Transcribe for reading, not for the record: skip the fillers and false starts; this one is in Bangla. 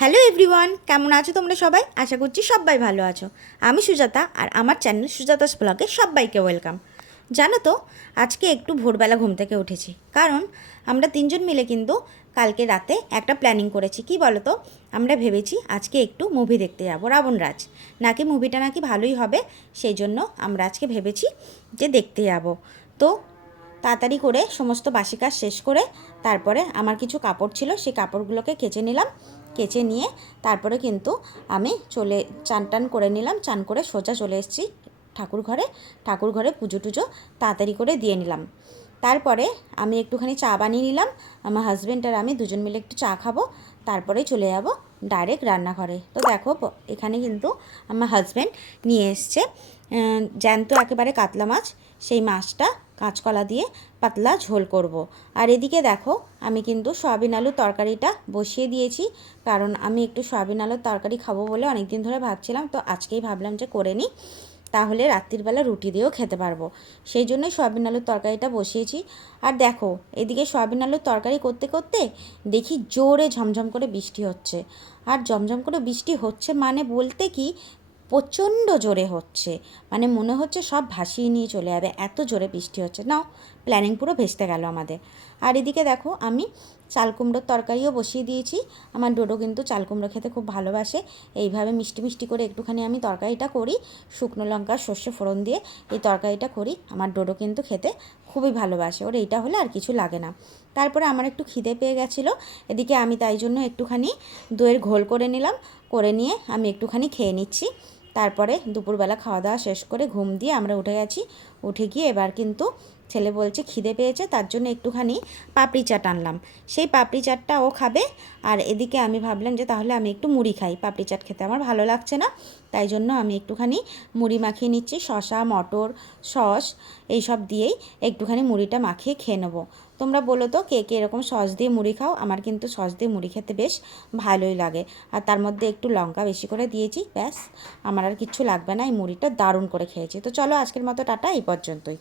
হ্যালো এভরিওয়ান, কেমন আছো তোমরা সবাই? আশা করছি সবাই ভালো আছো। আমি সুজাতা, আর আমার চ্যানেল সুজাতাস ব্লগে সবাইকে ওয়েলকাম। জানো তো, আজকে একটু ভোরবেলা ঘুম থেকে উঠেছি, কারণ আমরা তিনজন মিলে কিন্তু কালকে রাতে একটা প্ল্যানিং করেছি। কি বলো তো, আমরা ভেবেছি আজকে একটু মুভি দেখতে যাবো, রাবণরাজ। নাকি মুভিটা নাকি ভালোই হবে, সেই জন্য আমরা আজকে ভেবেছি যে দেখতে যাব। তো তাড়াতাড়ি করে সমস্ত বাসি কাজ শেষ করে তারপরে আমার কিছু কাপড় ছিল, সেই কাপড়গুলোকে কেচে নিলাম। কেচে নিয়ে তারপরে কিন্তু আমি চান টান করে নিলাম। চান করে সোজা চলে এসেছি ঠাকুর ঘরে পুজো টুজো তাড়াতাড়ি করে দিয়ে নিলাম। তারপরে আমি একটুখানি চা বানিয়ে নিলাম। আমার হাজব্যান্ড আর আমি দুজন মিলে একটু চা খাবো, তারপরেই চলে যাব ডাইরেক্ট রান্নাঘরে। তো দেখো, এখানে কিন্তু আমার হাজব্যান্ড নিয়ে এসছে জ্যান্ত একেবারে কাতলা মাছ। সেই মাছটা কাঁচকলা দিয়ে পাতলা ঝোল করব। আর এদিকে দেখো, আমি কিন্তু সয়াবিন আলুর তরকারিটা বসিয়ে দিয়েছি, কারণ আমি একটু সয়াবিন আলুর তরকারি খাবো বলে অনেক দিন ধরে ভাবছিলাম। তো আজকেই ভাবলাম যে করে নিই, তাহলে রাত্রিবেলা রুটি দিয়েও খেতে পারবো। সেই জন্যই সয়াবিন আলুর তরকারিটা বসিয়েছি। আর দেখো, এদিকে সয়াবিন আলুর তরকারি করতে করতে দেখি জোরে ঝমঝম করে বৃষ্টি হচ্ছে। আর ঝমঝম করে বৃষ্টি হচ্ছে মানে বলতে কি, প্রচণ্ড জোরে হচ্ছে, মানে মনে হচ্ছে সব ভাসিয়ে নিয়ে চলে যাবে, এত জোরে বৃষ্টি হচ্ছে। নাও, প্ল্যানিং পুরো ভেস্তে গেল আমাদের। আর এদিকে দেখো, আমি চাল কুমড়োর তরকারিও বসিয়ে দিয়েছি। আমার ডোডো কিন্তু চাল কুমড়ো খেতে খুব ভালোবাসে। এইভাবে মিষ্টি মিষ্টি করে একটুখানি আমি তরকারিটা করি, শুকনো লঙ্কা সর্ষে ফোড়ন দিয়ে এই তরকারিটা করি। আমার ডোডো কিন্তু খেতে খুবই ভালোবাসে, ওর এইটা হলে আর কিছু লাগে না। তারপরে আমার একটু খিদে পেয়ে গেছিলো, এদিকে আমি তাই জন্য একটুখানি দইয়ের ঘোল করে নিলাম। করে নিয়ে আমি একটুখানি খেয়ে নিচ্ছি। তারপরে দুপুরবেলা খাওয়া দাওয়া শেষ করে ঘুম দিয়ে আমরা উঠে গেছি। উঠে গিয়ে এবার কিন্তু ছেলে বলছে খিদে পেয়েছে, তার জন্য একটুখানি পাপড়ি চাট আনলাম। সেই পাপড়ি চাটটা ও খাবে। আর এদিকে আমি ভাবলাম যে তাহলে আমি একটু মুড়ি খাই, পাপড়ি চাট খেতে আমার ভালো লাগছে না। তাই জন্য আমি একটুখানি মুড়ি মাখিয়ে নিচ্ছি, শসা মটর সস এইসব দিয়েই একটুখানি মুড়িটা মাখিয়ে খেয়ে নেবো। তোমরা বলো তো, কে কে এরকম সস দিয়ে মুড়ি খাও? আমার কিন্তু সস দিয়ে মুড়ি খেতে বেশ ভালোই লাগে। আর তার মধ্যে একটু লঙ্কা বেশি করে দিয়েছি, ব্যাস, আমার আর কিচ্ছু লাগবে না। এই মুড়িটা দারুণ করে খেয়েছি। তো চলো, আজকের মতো টাটা, এই পর্যন্তই।